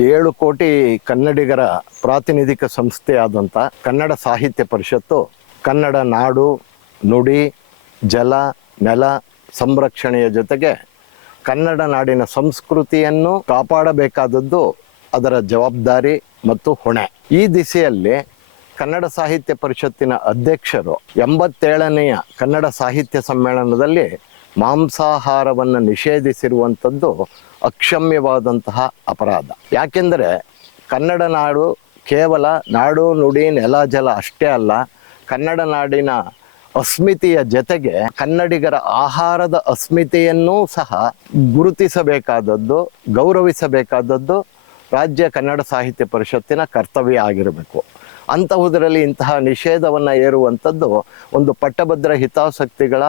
7 ಕೋಟಿ ಕನ್ನಡಿಗರ ಪ್ರಾತಿನಿಧಿಕ ಸಂಸ್ಥೆಯಾದಂಥ ಕನ್ನಡ ಸಾಹಿತ್ಯ ಪರಿಷತ್ತು ಕನ್ನಡ ನಾಡು, ನುಡಿ, ಜಲ, ನೆಲ ಸಂರಕ್ಷಣೆಯ ಜೊತೆಗೆ ಕನ್ನಡ ನಾಡಿನ ಸಂಸ್ಕೃತಿಯನ್ನು ಕಾಪಾಡಬೇಕಾದದ್ದು ಅದರ ಜವಾಬ್ದಾರಿ ಮತ್ತು ಹೊಣೆ. ಈ ದಿಸೆಯಲ್ಲಿ ಕನ್ನಡ ಸಾಹಿತ್ಯ ಪರಿಷತ್ತಿನ ಅಧ್ಯಕ್ಷರು 87ನೆಯ ಕನ್ನಡ ಸಾಹಿತ್ಯ ಸಮ್ಮೇಳನದಲ್ಲಿ ಮಾಂಸಾಹಾರವನ್ನು ನಿಷೇಧಿಸಿರುವಂಥದ್ದು ಅಕ್ಷಮ್ಯವಾದಂತಹ ಅಪರಾಧ. ಯಾಕೆಂದರೆ ಕನ್ನಡ ನಾಡು ಕೇವಲ ನಾಡು, ನುಡಿ, ನೆಲ, ಜಲ ಅಷ್ಟೇ ಅಲ್ಲ, ಕನ್ನಡ ನಾಡಿನ ಅಸ್ಮಿತೆಯ ಜೊತೆಗೆ ಕನ್ನಡಿಗರ ಆಹಾರದ ಅಸ್ಮಿತೆಯನ್ನೂ ಸಹ ಗುರುತಿಸಬೇಕಾದದ್ದು, ಗೌರವಿಸಬೇಕಾದದ್ದು ರಾಜ್ಯ ಕನ್ನಡ ಸಾಹಿತ್ಯ ಪರಿಷತ್ತಿನ ಕರ್ತವ್ಯ ಆಗಿರಬೇಕು. ಅಂತಹುದರಲ್ಲಿ ಇಂತಹ ನಿಷೇಧವನ್ನು ಏರುವಂಥದ್ದು ಒಂದು ಪಟ್ಟಭದ್ರ ಹಿತಾಸಕ್ತಿಗಳ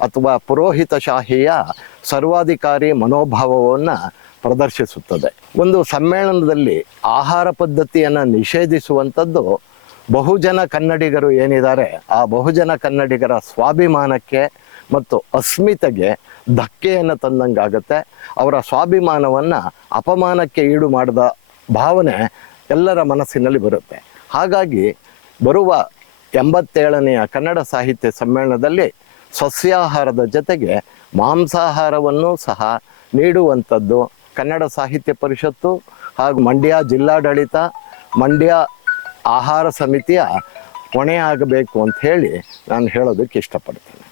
ಅಥವಾ ಪುರೋಹಿತಶಾಹಿಯ ಸರ್ವಾಧಿಕಾರಿ ಮನೋಭಾವವನ್ನು ಪ್ರದರ್ಶಿಸುತ್ತದೆ. ಒಂದು ಸಮ್ಮೇಳನದಲ್ಲಿ ಆಹಾರ ಪದ್ಧತಿಯನ್ನು ನಿಷೇಧಿಸುವಂಥದ್ದು ಬಹುಜನ ಕನ್ನಡಿಗರು ಏನಿದ್ದಾರೆ ಆ ಬಹುಜನ ಕನ್ನಡಿಗರ ಸ್ವಾಭಿಮಾನಕ್ಕೆ ಮತ್ತು ಅಸ್ಮಿತೆಗೆ ಧಕ್ಕೆಯನ್ನು ತಂದಂಗಾಗತ್ತೆ. ಅವರ ಸ್ವಾಭಿಮಾನವನ್ನು ಅಪಮಾನಕ್ಕೆ ಈಡು ಮಾಡಿದ ಭಾವನೆ ಎಲ್ಲರ ಮನಸ್ಸಿನಲ್ಲಿ ಬರುತ್ತೆ. ಹಾಗಾಗಿ ಬರುವ 87ನೆಯ ಕನ್ನಡ ಸಾಹಿತ್ಯ ಸಮ್ಮೇಳನದಲ್ಲಿ ಸಸ್ಯಾಹಾರದ ಜೊತೆಗೆ ಮಾಂಸಾಹಾರವನ್ನು ಸಹ ನೀಡುವಂಥದ್ದು ಕನ್ನಡ ಸಾಹಿತ್ಯ ಪರಿಷತ್ತು ಹಾಗೂ ಮಂಡ್ಯ ಜಿಲ್ಲಾಡಳಿತ, ಮಂಡ್ಯ ಆಹಾರ ಸಮಿತಿಯ ಹೊಣೆ ಆಗಬೇಕು ಅಂತ ಹೇಳಿ ನಾನು ಹೇಳೋದಕ್ಕೆ ಇಷ್ಟಪಡ್ತೇನೆ.